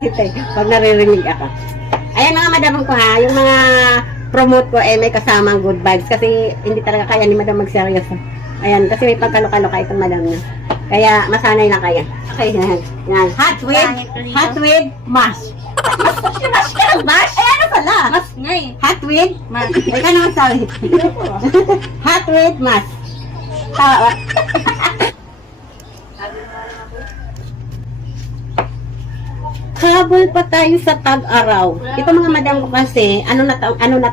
Pag naririnig ako. Ayan mga madam ko ha, yung mga promote ko may kasamang good vibes kasi hindi talaga kaya ni madam mag-seryoso. Ayan, kasi may pagkaloka-loka itong madam niya. Kaya masanay na kaya. Okay, yan. Yan. Hot with mash. Mash? Eh, ano pala? Mas nga eh. Hot with? Mas. Ay, ka naman sabi. Hot with mash. Tawa ba? Habol pa tayo sa tag-araw. Ito mga madam ko kasi, ano na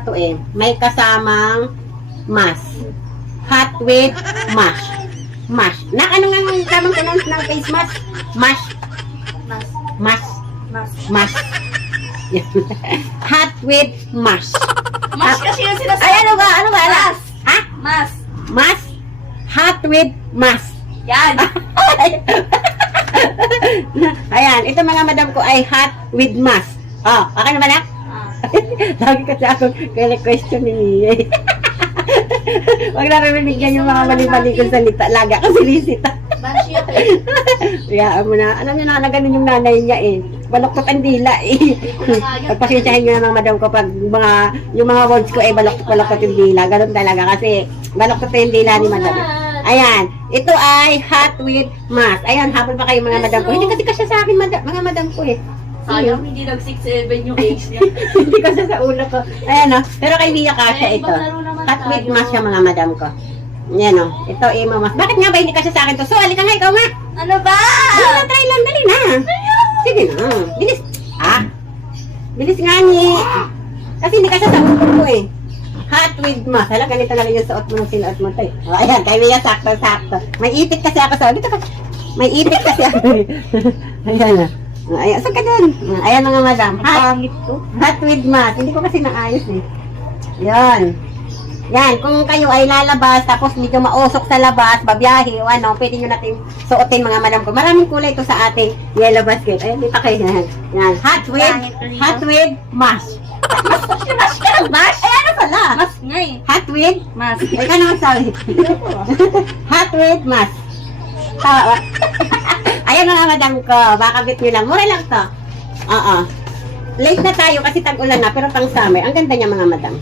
to eh, may kasamang mash. Hot with mash. Mash. Ano nga ang tamang pronounce ng face mask? Mash. Mas. Mash. Mas. Mash. Hot with mash. Mas kasi yung sinasabi. Ay, ano ba? Ano ba? Mas. Ha? Mas. Mash? Hot with mash. Yan. Ayan, ito mga madam ko ay hot with mask. Oh, okay na ba na? Lagi kasi ako kaya question ni Mia. Huwag narinig yan yung mga mali-mali kong salita. Lagi ako sinisita. Banship. Kaya mo na, alam niyo na ganun yung nanay niya eh. Baloktot ang dila eh. Pagpasensyahin niyo na mga madam ko pag yung mga words ko baloktot yung dila. Ganun talaga kasi baloktot yung dila ni madam. Ayan, ito ay hot with mask. Ayan, habol pa kayo mga madam ko. Hindi kasi kasya sa akin mga madam ko eh. Sayang hindi nag 6'7" yung age niya. Hindi kasi sa ulo ko. Ayan o, pero kay Mia kasya ito. Hot with mask siya mga madam ko. Ayan o, ito ay mamas. Bakit nga ba hindi kasya sa akin to? So, halika nga ikaw nga. Ano ba? Ano, try lang, dali na. Sige na, bilis. Bilis nga ni. Kasi hindi kasya sa ulo ko eh. Hot with mask. Hala, ganito lang yung suot mo nung sinuot mo tayo. Ayan, kay Mia sakto-sakto. May ipit kasi ako sa dito ka. May ipit kasi ako. Ayan na. Ayan, saan ka dun? Ayan mga madam. Pangit to. Hot with mask. Hindi ko kasi naayos eh. Yan. Yan, kung kayo ay lalabas, tapos medyo mausok sa labas, babiyahe, o ano, pwede nyo natin suotin mga madam ko. Maraming kulay ito sa ating yellow basket. Ayan, dito kayo. Yan. Hot with mask. Mask? Eh, ano pala? Mas nga eh. Hot with? Mas. Ay, ka naman sabi. Hot with mask. Tawa ba? Ayan mga madam ko, baka bit nyo lang. Mura lang to. Oo. Late na tayo kasi tag-ulan na, pero pang summer. Ang ganda niya mga madam.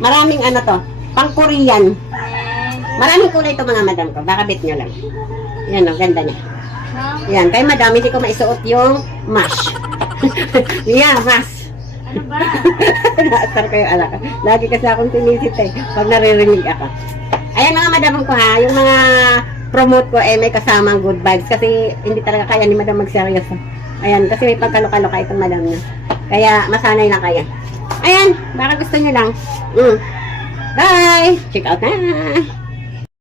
Maraming ano to, pang Korean. Maraming kulay to mga madam ko, baka bit nyo lang. Yan o, ganda niya. Yan, kay madam, hindi ko maisuot yung mash. Yeah, mash. Ano ba? Naatar ko yung alak. Lagi kasi akong tinisit eh, pag naririnig ako. Ayan mga madam ko ha, yung mga promote ko may kasamang good vibes kasi hindi talaga kaya ni madam mag-seryoso. Ayan, kasi may pagkaloka-loka itong madam niya. Kaya masanay na kaya. Ayan, baka gusto nyo lang. Bye! Check out na!